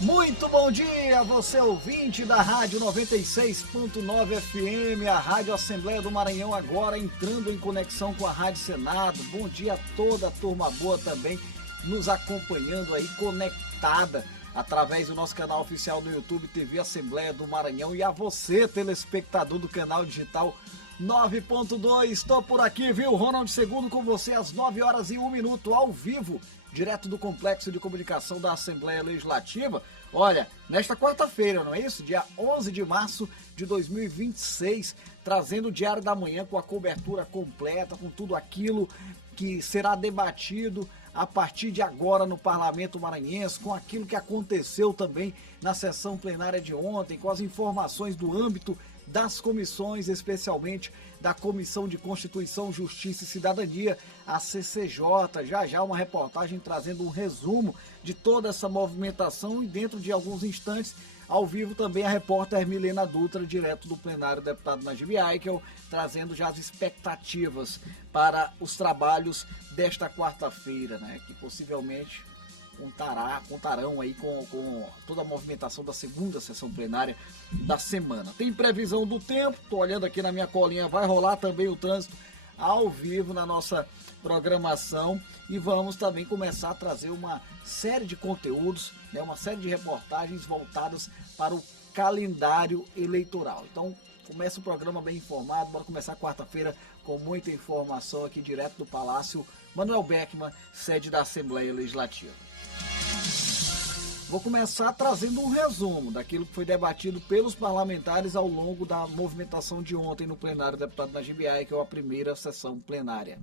Muito bom dia, você ouvinte da Rádio 96.9 FM, a Rádio Assembleia do Maranhão agora entrando em conexão com a Rádio Senado. Bom dia a toda a turma boa também nos acompanhando aí, conectada através do nosso canal oficial do YouTube TV Assembleia do Maranhão e a você, telespectador do canal digital 9.2. Estou por aqui, viu? Ronald II com você às 9 horas e 1 minuto, ao vivo, direto do Complexo de Comunicação da Assembleia Legislativa. Olha, nesta quarta-feira, não é isso? Dia 11 de março de 2026, trazendo o Diário da Manhã com a cobertura completa, com tudo aquilo que será debatido a partir de agora no Parlamento Maranhense, com aquilo que aconteceu também na sessão plenária de ontem, com as informações do âmbito das comissões, especialmente da Comissão de Constituição, Justiça e Cidadania, a CCJ. Já uma reportagem trazendo um resumo de toda essa movimentação e dentro de alguns instantes, ao vivo também a repórter Milena Dutra, direto do plenário, deputado Najib Aikel, trazendo já as expectativas para os trabalhos desta quarta-feira, né, que possivelmente contarão aí com toda a movimentação da segunda sessão plenária da semana. Tem previsão do tempo, estou olhando aqui na minha colinha, vai rolar também o trânsito ao vivo na nossa programação e vamos também começar a trazer uma série de conteúdos, né, uma série de reportagens voltadas para o calendário eleitoral. Então, começa o programa bem informado, bora começar quarta-feira com muita informação aqui direto do Palácio Manuel Beckmann, sede da Assembleia Legislativa. Vou começar trazendo um resumo daquilo que foi debatido pelos parlamentares ao longo da movimentação de ontem no plenário do deputado Najib Aikel, a primeira sessão plenária.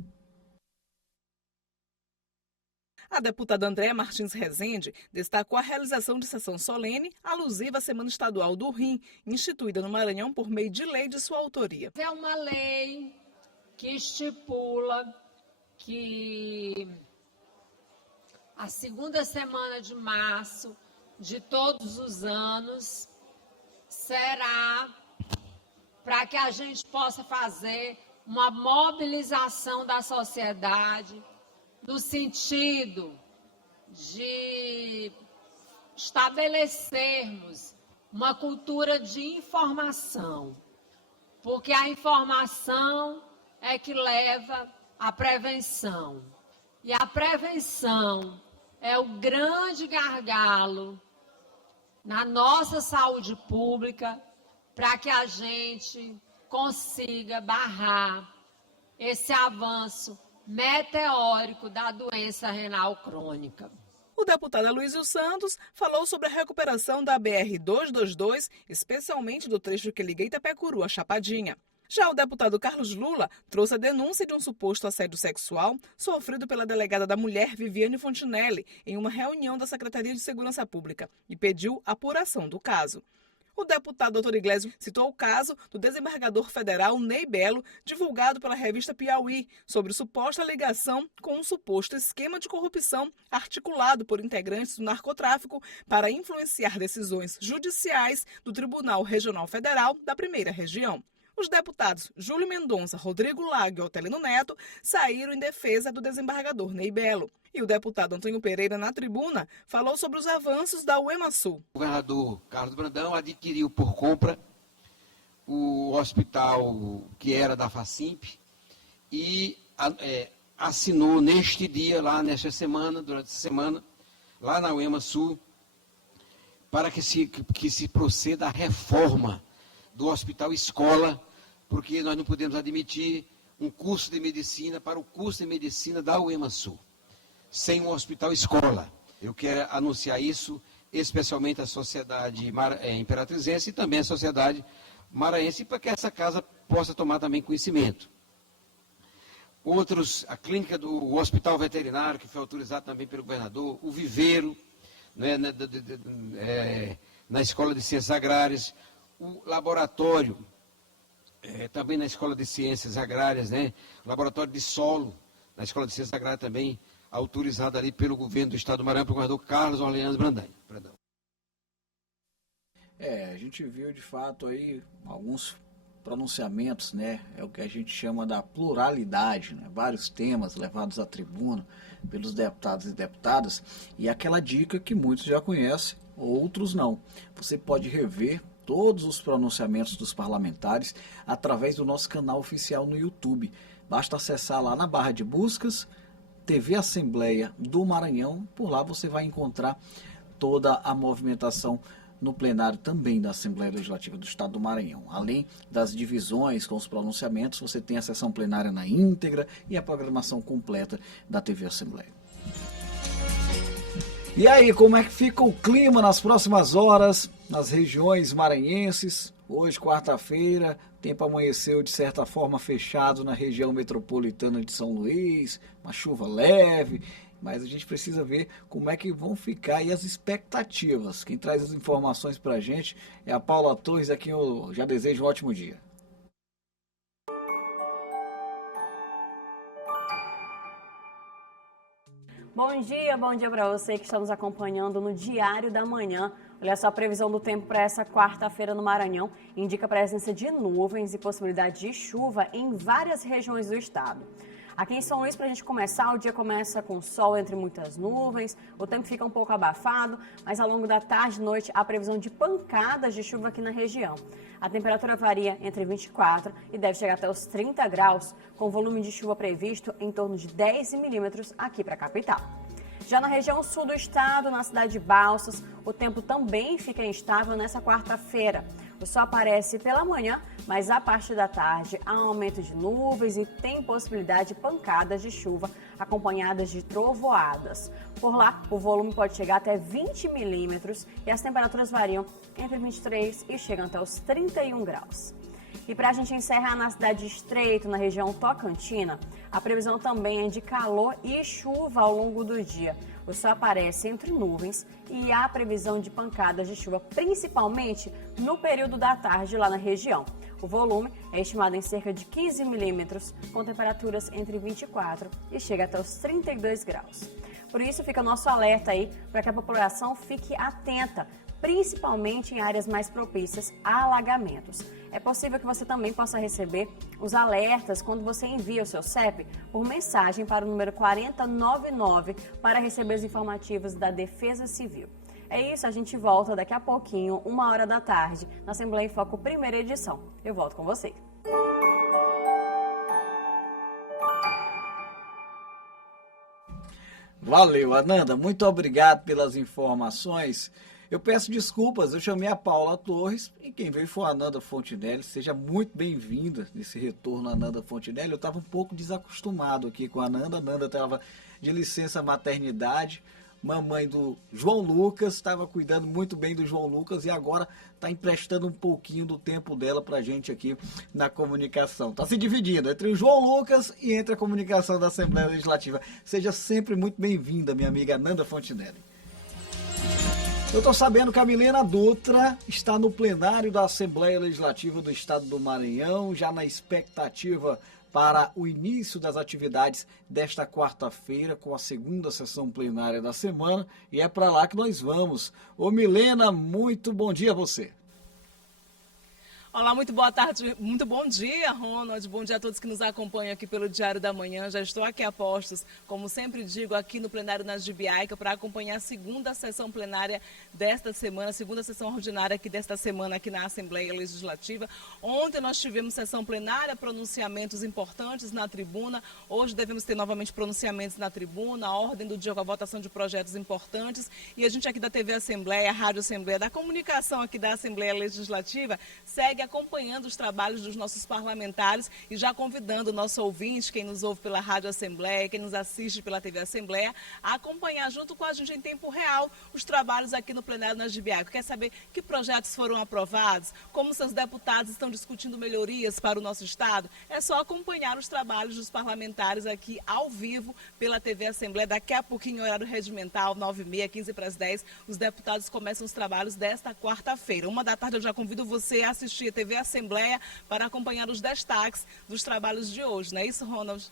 A deputada Andréa Martins Rezende destacou a realização de sessão solene alusiva à Semana Estadual do Rim, instituída no Maranhão por meio de lei de sua autoria. É uma lei que estipula que a segunda semana de março de todos os anos será para que a gente possa fazer uma mobilização da sociedade no sentido de estabelecermos uma cultura de informação, porque a informação é que leva à prevenção. E a prevenção é o grande gargalo na nossa saúde pública para que a gente consiga barrar esse avanço meteórico da doença renal crônica. O deputado Aloysio Santos falou sobre a recuperação da BR-222, especialmente do trecho que liga Itapecuru a Chapadinha. Já o deputado Carlos Lula trouxe a denúncia de um suposto assédio sexual sofrido pela delegada da mulher Viviane Fontinelli em uma reunião da Secretaria de Segurança Pública e pediu apuração do caso. O deputado Dr. Iglesias citou o caso do desembargador federal Ney Belo, divulgado pela revista Piauí, sobre suposta ligação com um suposto esquema de corrupção articulado por integrantes do narcotráfico para influenciar decisões judiciais do Tribunal Regional Federal da Primeira Região. Os deputados Júlio Mendonça, Rodrigo Lago e Otelino Neto saíram em defesa do desembargador Ney Belo. E o deputado Antônio Pereira, na tribuna, falou sobre os avanços da UEMASul. O governador Carlos Brandão adquiriu por compra o hospital que era da Facimp e assinou neste dia, durante essa semana, lá na UEMASul, para que se proceda à reforma do Hospital Escola, porque nós não podemos admitir um curso de medicina para o curso de medicina da UEMASul, sem um Hospital Escola. Eu quero anunciar isso, especialmente à sociedade imperatrizense e também à sociedade maranhense, para que essa casa possa tomar também conhecimento. Outros, a clínica do Hospital Veterinário, que foi autorizado também pelo governador, o viveiro, né, na Escola de Ciências Agrárias, o laboratório, também na Escola de Ciências Agrárias, né, o laboratório de solo, na Escola de Ciências Agrárias também, autorizado ali pelo governo do Estado do Maranhão, pelo governador Carlos Orleans Brandão. A gente viu de fato aí alguns pronunciamentos, né? É o que a gente chama da pluralidade, né? Vários temas levados à tribuna pelos deputados e deputadas, e aquela dica que muitos já conhecem, outros não. Você pode rever todos os pronunciamentos dos parlamentares através do nosso canal oficial no YouTube. Basta acessar lá na barra de buscas, TV Assembleia do Maranhão. Por lá você vai encontrar toda a movimentação no plenário também da Assembleia Legislativa do Estado do Maranhão. Além das divisões com os pronunciamentos, você tem a sessão plenária na íntegra e a programação completa da TV Assembleia. E aí, como é que fica o clima nas próximas horas nas regiões maranhenses? Hoje, quarta-feira, o tempo amanheceu de certa forma fechado na região metropolitana de São Luís, uma chuva leve, mas a gente precisa ver como é que vão ficar aí as expectativas. Quem traz as informações para a gente é a Paula Torres, a quem eu já desejo um ótimo dia. Bom dia para você que está nos acompanhando no Diário da Manhã. Olha só, a previsão do tempo para essa quarta-feira no Maranhão indica a presença de nuvens e possibilidade de chuva em várias regiões do estado. Aqui em São Luís, para a gente começar, o dia começa com sol entre muitas nuvens, o tempo fica um pouco abafado, mas ao longo da tarde e noite há previsão de pancadas de chuva aqui na região. A temperatura varia entre 24 e deve chegar até os 30 graus, com volume de chuva previsto em torno de 10 milímetros aqui para a capital. Já na região sul do estado, na cidade de Balsas, o tempo também fica instável nessa quarta-feira. O sol aparece pela manhã, mas a partir da tarde há um aumento de nuvens e tem possibilidade de pancadas de chuva acompanhadas de trovoadas. Por lá, o volume pode chegar até 20 milímetros e as temperaturas variam entre 23 e chegam até os 31 graus. E para a gente encerrar na cidade de Estreito, na região Tocantina, a previsão também é de calor e chuva ao longo do dia. O sol aparece entre nuvens e há previsão de pancadas de chuva, principalmente no período da tarde lá na região. O volume é estimado em cerca de 15 milímetros, com temperaturas entre 24 e chega até os 32 graus. Por isso fica nosso alerta aí para que a população fique atenta, principalmente em áreas mais propícias a alagamentos. É possível que você também possa receber os alertas quando você envia o seu CEP por mensagem para o número 4099 para receber os informativos da Defesa Civil. É isso, a gente volta daqui a pouquinho, 1h da tarde, na Assembleia em Foco, primeira edição. Eu volto com você. Valeu, Ananda, muito obrigado pelas informações. Eu peço desculpas, eu chamei a Paula Torres e quem veio foi a Ananda Fontinelli. Seja muito bem-vinda nesse retorno, Ananda Fontinelli. Eu estava um pouco desacostumado aqui com a Ananda. A Ananda estava de licença maternidade, mamãe do João Lucas, estava cuidando muito bem do João Lucas e agora está emprestando um pouquinho do tempo dela para a gente aqui na comunicação. Está se dividindo entre o João Lucas e entre a comunicação da Assembleia Legislativa. Seja sempre muito bem-vinda, minha amiga Ananda Fontinelli. Eu estou sabendo que a Milena Dutra está no plenário da Assembleia Legislativa do Estado do Maranhão, já na expectativa para o início das atividades desta quarta-feira, com a segunda sessão plenária da semana, e é para lá que nós vamos. Ô Milena, muito bom dia a você. Olá, muito boa tarde, muito bom dia, Ronald. Bom dia a todos que nos acompanham aqui pelo Diário da Manhã. Já estou aqui a postos, como sempre digo, aqui no plenário Nas Biaica para acompanhar a segunda sessão plenária desta semana, a segunda sessão ordinária aqui desta semana aqui na Assembleia Legislativa. Ontem nós tivemos sessão plenária, pronunciamentos importantes na tribuna. Hoje devemos ter novamente pronunciamentos na tribuna, a ordem do dia com a votação de projetos importantes. E a gente aqui da TV Assembleia, Rádio Assembleia, da comunicação aqui da Assembleia Legislativa, segue acompanhando os trabalhos dos nossos parlamentares e já convidando o nosso ouvinte, quem nos ouve pela Rádio Assembleia, quem nos assiste pela TV Assembleia, a acompanhar junto com a gente em tempo real os trabalhos aqui no plenário Nas Biaica. Quer saber que projetos foram aprovados, como seus deputados estão discutindo melhorias para o nosso estado? É só acompanhar os trabalhos dos parlamentares aqui ao vivo pela TV Assembleia. Daqui a pouquinho, horário regimental, 9h30, 15 para as 10, os deputados começam os trabalhos desta quarta-feira. 1 da tarde eu já convido você a assistir a TV Assembleia para acompanhar os destaques dos trabalhos de hoje, não é isso, Ronald?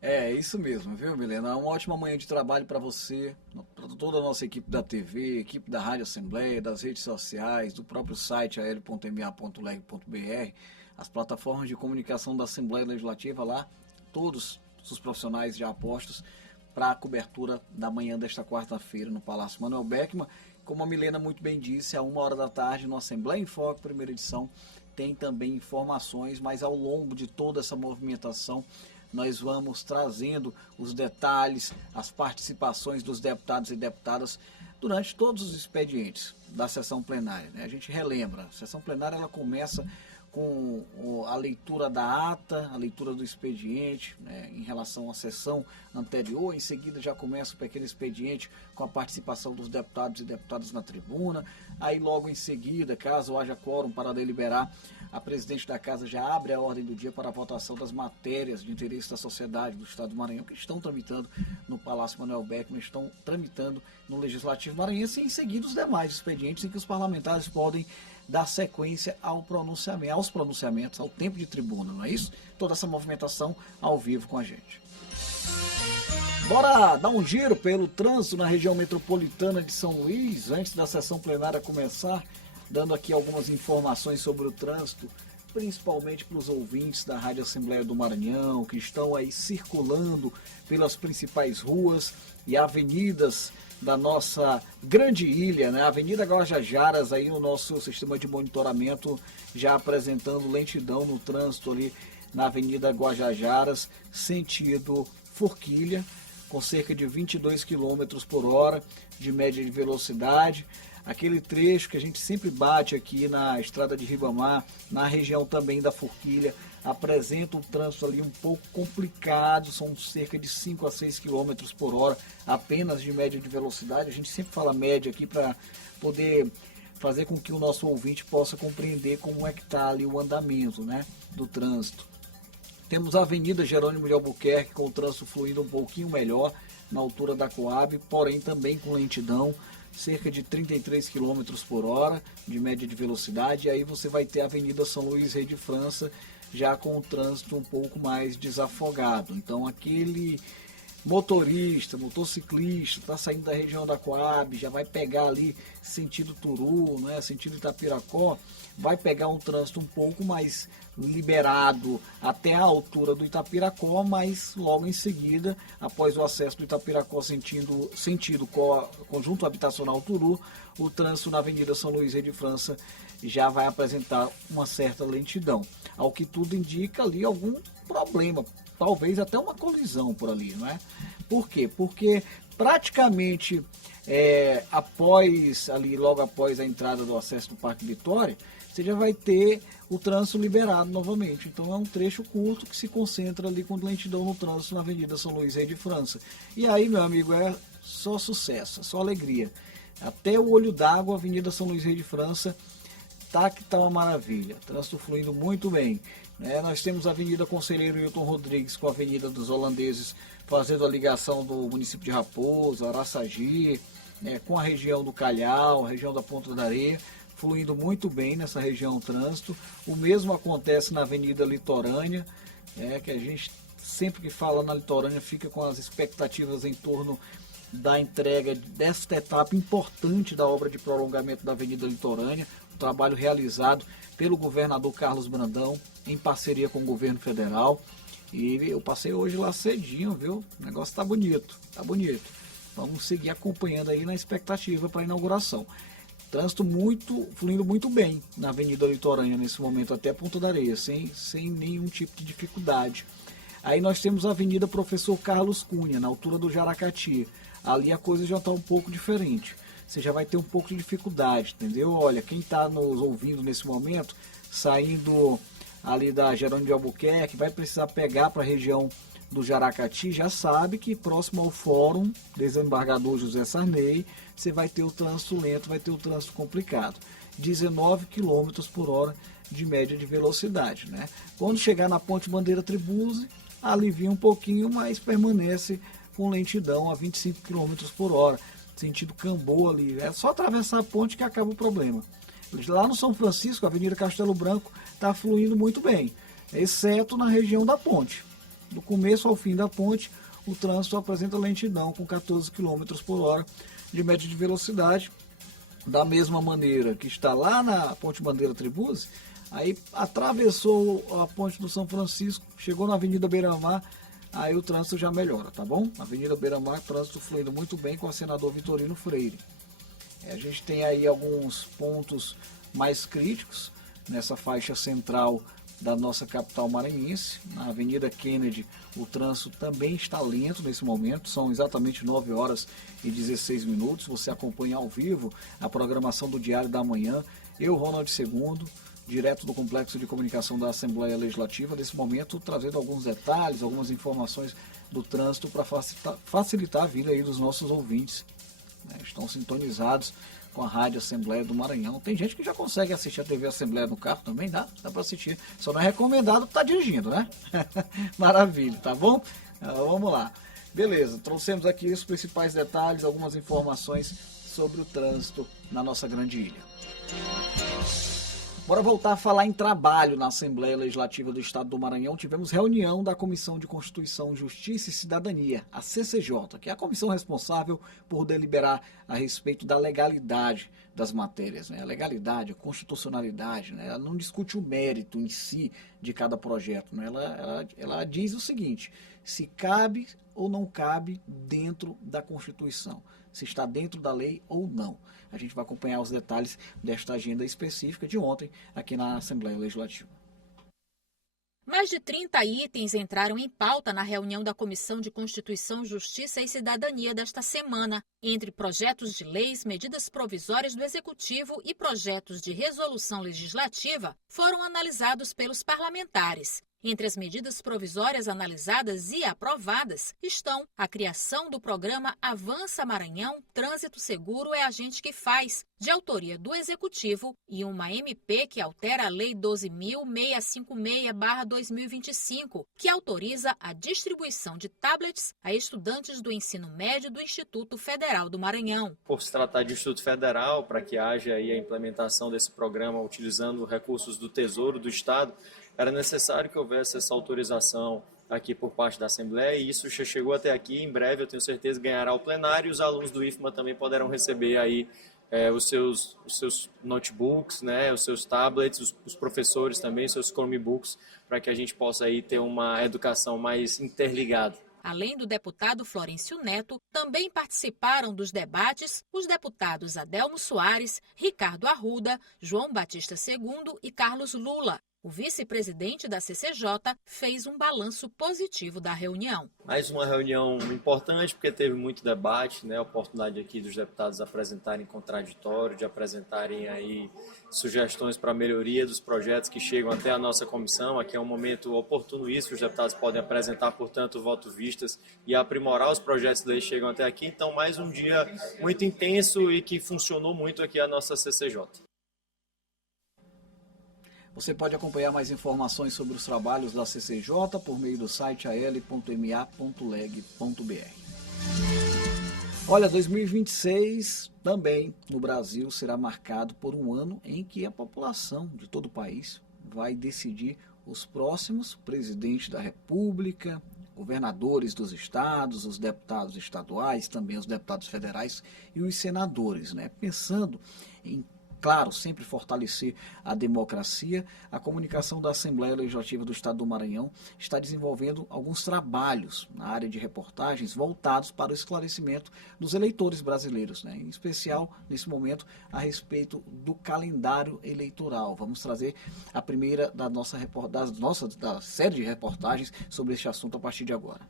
É isso mesmo, viu, Milena? Uma ótima manhã de trabalho para você, para toda a nossa equipe da TV, equipe da Rádio Assembleia, das redes sociais, do próprio site aéreo.ma.leg.br, as plataformas de comunicação da Assembleia Legislativa lá, todos os profissionais já apostos para a cobertura da manhã desta quarta-feira no Palácio Manuel Beckmann. Como a Milena muito bem disse, a 13h no Assembleia em Foco, primeira edição, tem também informações, mas ao longo de toda essa movimentação nós vamos trazendo os detalhes, as participações dos deputados e deputadas durante todos os expedientes da sessão plenária, né? A gente relembra, a sessão plenária ela começa com a leitura da ata, a leitura do expediente, né, em relação à sessão anterior. Em seguida já começa o pequeno expediente com a participação dos deputados e deputadas na tribuna. Aí logo em seguida, caso haja quórum para deliberar, a presidente da casa já abre a ordem do dia para a votação das matérias de interesse da sociedade do Estado do Maranhão, que estão tramitando no Palácio Manuel Beckmann, estão tramitando no Legislativo Maranhense, e em seguida os demais expedientes em que os parlamentares podem dar sequência aos pronunciamentos, ao tempo de tribuna, não é isso? Toda essa movimentação ao vivo com a gente. Bora dar um giro pelo trânsito na região metropolitana de São Luís, antes da sessão plenária começar, dando aqui algumas informações sobre o trânsito, principalmente para os ouvintes da Rádio Assembleia do Maranhão, que estão aí circulando pelas principais ruas e avenidas da nossa grande ilha, né? Avenida Guajajaras, aí no nosso sistema de monitoramento, já apresentando lentidão no trânsito ali na Avenida Guajajaras, sentido Forquilha, com cerca de 22 km por hora de média de velocidade. Aquele trecho que a gente sempre bate aqui na estrada de Ribamar, na região também da Forquilha, apresenta um trânsito ali um pouco complicado, são cerca de 5 a 6 km por hora, apenas de média de velocidade. A gente sempre fala média aqui para poder fazer com que o nosso ouvinte possa compreender como é que está ali o andamento, né, do trânsito. Temos a Avenida Jerônimo de Albuquerque com o trânsito fluindo um pouquinho melhor na altura da Coab, porém também com lentidão, cerca de 33 km por hora de média de velocidade. E aí você vai ter a Avenida São Luís Rei de França já com o trânsito um pouco mais desafogado. Então aquele motorista, motociclista, está saindo da região da Coab, já vai pegar ali sentido Turu, né, sentido Itapiracó, vai pegar um trânsito um pouco mais liberado até a altura do Itapiracó, mas logo em seguida, após o acesso do Itapiracó sentido conjunto habitacional Turu, o trânsito na Avenida São Luís Rei de França já vai apresentar uma certa lentidão. Ao que tudo indica ali algum problema, talvez até uma colisão por ali, não é? Por quê? Porque praticamente logo após a entrada do acesso do Parque Vitória, você já vai ter o trânsito liberado novamente. Então é um trecho curto que se concentra ali com lentidão no trânsito na Avenida São Luís Rei de França. E aí, meu amigo, é só sucesso, só alegria. Até o Olho d'Água, Avenida São Luís Rei de França, tá uma maravilha. Trânsito fluindo muito bem. Nós temos a Avenida Conselheiro Hilton Rodrigues com a Avenida dos Holandeses, fazendo a ligação do município de Raposo, Araçagi, com a região do Calhau, a região da Ponta da Areia, fluindo muito bem nessa região o trânsito. O mesmo acontece na Avenida Litorânea, que a gente sempre que fala na Litorânea fica com as expectativas em torno da entrega desta etapa importante da obra de prolongamento da Avenida Litorânea, um trabalho realizado pelo governador Carlos Brandão, em parceria com o governo federal. E eu passei hoje lá cedinho, viu? O negócio tá bonito, tá bonito. Vamos seguir acompanhando aí na expectativa para a inauguração. Trânsito fluindo muito bem na Avenida Litorânea nesse momento, até Ponta da Areia, sem nenhum tipo de dificuldade. Aí nós temos a Avenida Professor Carlos Cunha, na altura do Jaracati. Ali a coisa já está um pouco diferente. Você já vai ter um pouco de dificuldade, entendeu? Olha, quem está nos ouvindo nesse momento, saindo ali da Jerônimo de Albuquerque, vai precisar pegar para a região do Jaracati, já sabe que próximo ao Fórum Desembargador José Sarney, você vai ter o trânsito lento, vai ter o trânsito complicado. 19 km por hora de média de velocidade, né? Quando chegar na Ponte Bandeira Tribuzzi, alivia um pouquinho, mas permanece com lentidão a 25 km por hora. Sentido Cambô ali, é só atravessar a ponte que acaba o problema. Lá no São Francisco, a Avenida Castelo Branco está fluindo muito bem, exceto na região da ponte. Do começo ao fim da ponte, o trânsito apresenta lentidão com 14 km por hora de média de velocidade. Da mesma maneira que está lá na Ponte Bandeira Tribuzzi, aí atravessou a ponte do São Francisco, chegou na Avenida Beira-Mar, aí o trânsito já melhora, tá bom? Avenida Beira-Mar, trânsito fluindo muito bem com a senador Vitorino Freire. A gente tem aí alguns pontos mais críticos nessa faixa central da nossa capital maranhense. Na Avenida Kennedy, o trânsito também está lento nesse momento, são exatamente 9 horas e 16 minutos. Você acompanha ao vivo a programação do Diário da Manhã. Eu, Ronald II, direto do Complexo de Comunicação da Assembleia Legislativa, nesse momento trazendo alguns detalhes, algumas informações do trânsito para facilitar a vida aí dos nossos ouvintes. Estão sintonizados com a Rádio Assembleia do Maranhão. Tem gente que já consegue assistir a TV Assembleia no carro também, dá para assistir. Só não é recomendado estar dirigindo, né? Maravilha, tá bom? Vamos lá. Beleza, trouxemos aqui os principais detalhes, algumas informações sobre o trânsito na nossa grande ilha. Bora voltar a falar em trabalho na Assembleia Legislativa do Estado do Maranhão. Tivemos reunião da Comissão de Constituição, Justiça e Cidadania, a CCJ, que é a comissão responsável por deliberar a respeito da legalidade das matérias, né? A legalidade, a constitucionalidade, né? Ela não discute o mérito em si de cada projeto, né? Ela diz o seguinte: se cabe ou não cabe dentro da Constituição, se está dentro da lei ou não. A gente vai acompanhar os detalhes desta agenda específica de ontem aqui na Assembleia Legislativa. Mais de 30 itens entraram em pauta na reunião da Comissão de Constituição, Justiça e Cidadania desta semana. Entre projetos de leis, medidas provisórias do Executivo e projetos de resolução legislativa, foram analisados pelos parlamentares. Entre as medidas provisórias analisadas e aprovadas estão a criação do programa Avança Maranhão, Trânsito Seguro é a gente que faz, de autoria do Executivo, e uma MP que altera a Lei 12.656/2025, que autoriza a distribuição de tablets a estudantes do ensino médio do Instituto Federal do Maranhão. Por se tratar de Instituto Federal, para que haja aí a implementação desse programa utilizando recursos do Tesouro do Estado, era necessário que houvesse essa autorização aqui por parte da Assembleia, e isso já chegou até aqui. Em breve, eu tenho certeza, ganhará o plenário, e os alunos do IFMA também poderão receber aí os seus notebooks, né, os seus tablets, os professores também, os seus Chromebooks, para que a gente possa aí ter uma educação mais interligada. Além do deputado Florencio Neto, também participaram dos debates os deputados Adelmo Soares, Ricardo Arruda, João Batista II e Carlos Lula. O vice-presidente da CCJ fez um balanço positivo da reunião. Mais uma reunião importante, porque teve muito debate, né? A oportunidade aqui dos deputados apresentarem contraditório, de apresentarem aí sugestões para a melhoria dos projetos que chegam até a nossa comissão. Aqui é um momento oportuno isso, os deputados podem apresentar, portanto, voto vistas e aprimorar os projetos de lei que chegam até aqui. Então, mais um dia muito intenso e que funcionou muito aqui a nossa CCJ. Você pode acompanhar mais informações sobre os trabalhos da CCJ por meio do site al.ma.leg.br. Olha, 2026 também no Brasil será marcado por um ano em que a população de todo o país vai decidir os próximos presidentes da República, governadores dos estados, os deputados estaduais, também os deputados federais e os senadores, né? Pensando em, claro, sempre fortalecer a democracia, a comunicação da Assembleia Legislativa do Estado do Maranhão está desenvolvendo alguns trabalhos na área de reportagens voltados para o esclarecimento dos eleitores brasileiros, né? Em especial, nesse momento, a respeito do calendário eleitoral. Vamos trazer a primeira da série de reportagens sobre este assunto a partir de agora.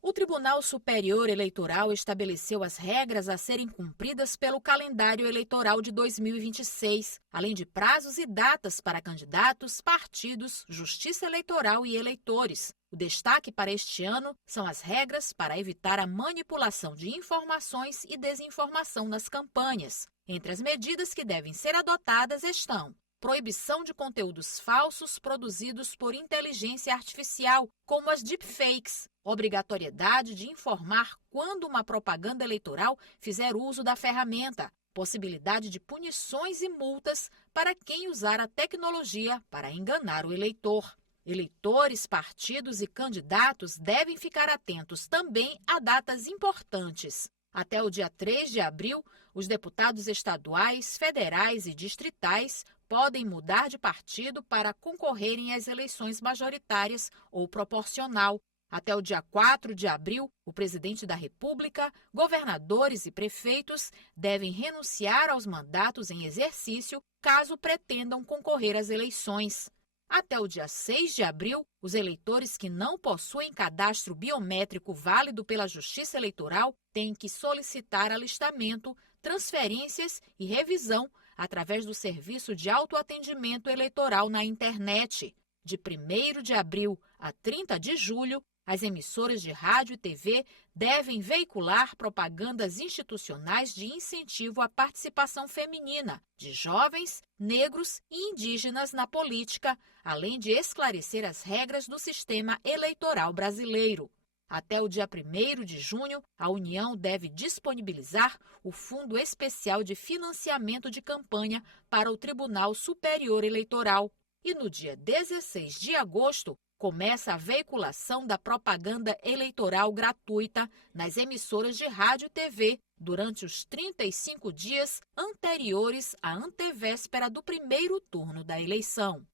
O Tribunal Superior Eleitoral estabeleceu as regras a serem cumpridas pelo calendário eleitoral de 2026, além de prazos e datas para candidatos, partidos, justiça eleitoral e eleitores. O destaque para este ano são as regras para evitar a manipulação de informações e desinformação nas campanhas. Entre as medidas que devem ser adotadas estão: proibição de conteúdos falsos produzidos por inteligência artificial, como as deepfakes, obrigatoriedade de informar quando uma propaganda eleitoral fizer uso da ferramenta, possibilidade de punições e multas para quem usar a tecnologia para enganar o eleitor. Eleitores, partidos e candidatos devem ficar atentos também a datas importantes. Até o dia 3 de abril, os deputados estaduais, federais e distritais podem mudar de partido para concorrerem às eleições majoritárias ou proporcional. Até o dia 4 de abril, o presidente da República, governadores e prefeitos devem renunciar aos mandatos em exercício caso pretendam concorrer às eleições. Até o dia 6 de abril, os eleitores que não possuem cadastro biométrico válido pela Justiça Eleitoral têm que solicitar alistamento, transferências e revisão através do serviço de autoatendimento eleitoral na internet. De 1º de abril a 30 de julho, as emissoras de rádio e TV devem veicular propagandas institucionais de incentivo à participação feminina de jovens, negros e indígenas na política, além de esclarecer as regras do sistema eleitoral brasileiro. Até o dia 1º de junho, a União deve disponibilizar o Fundo Especial de Financiamento de Campanha para o Tribunal Superior Eleitoral. E no dia 16 de agosto, começa a veiculação da propaganda eleitoral gratuita nas emissoras de rádio e TV durante os 35 dias anteriores à antevéspera do primeiro turno da eleição.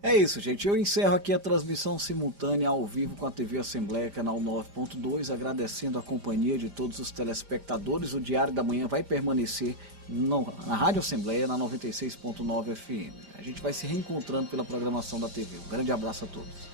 É isso, gente. Eu encerro aqui a transmissão simultânea ao vivo com a TV Assembleia, canal 9.2, agradecendo a companhia de todos os telespectadores. O Diário da Manhã vai permanecer na Rádio Assembleia, na 96.9 FM. A gente vai se reencontrando pela programação da TV. Um grande abraço a todos.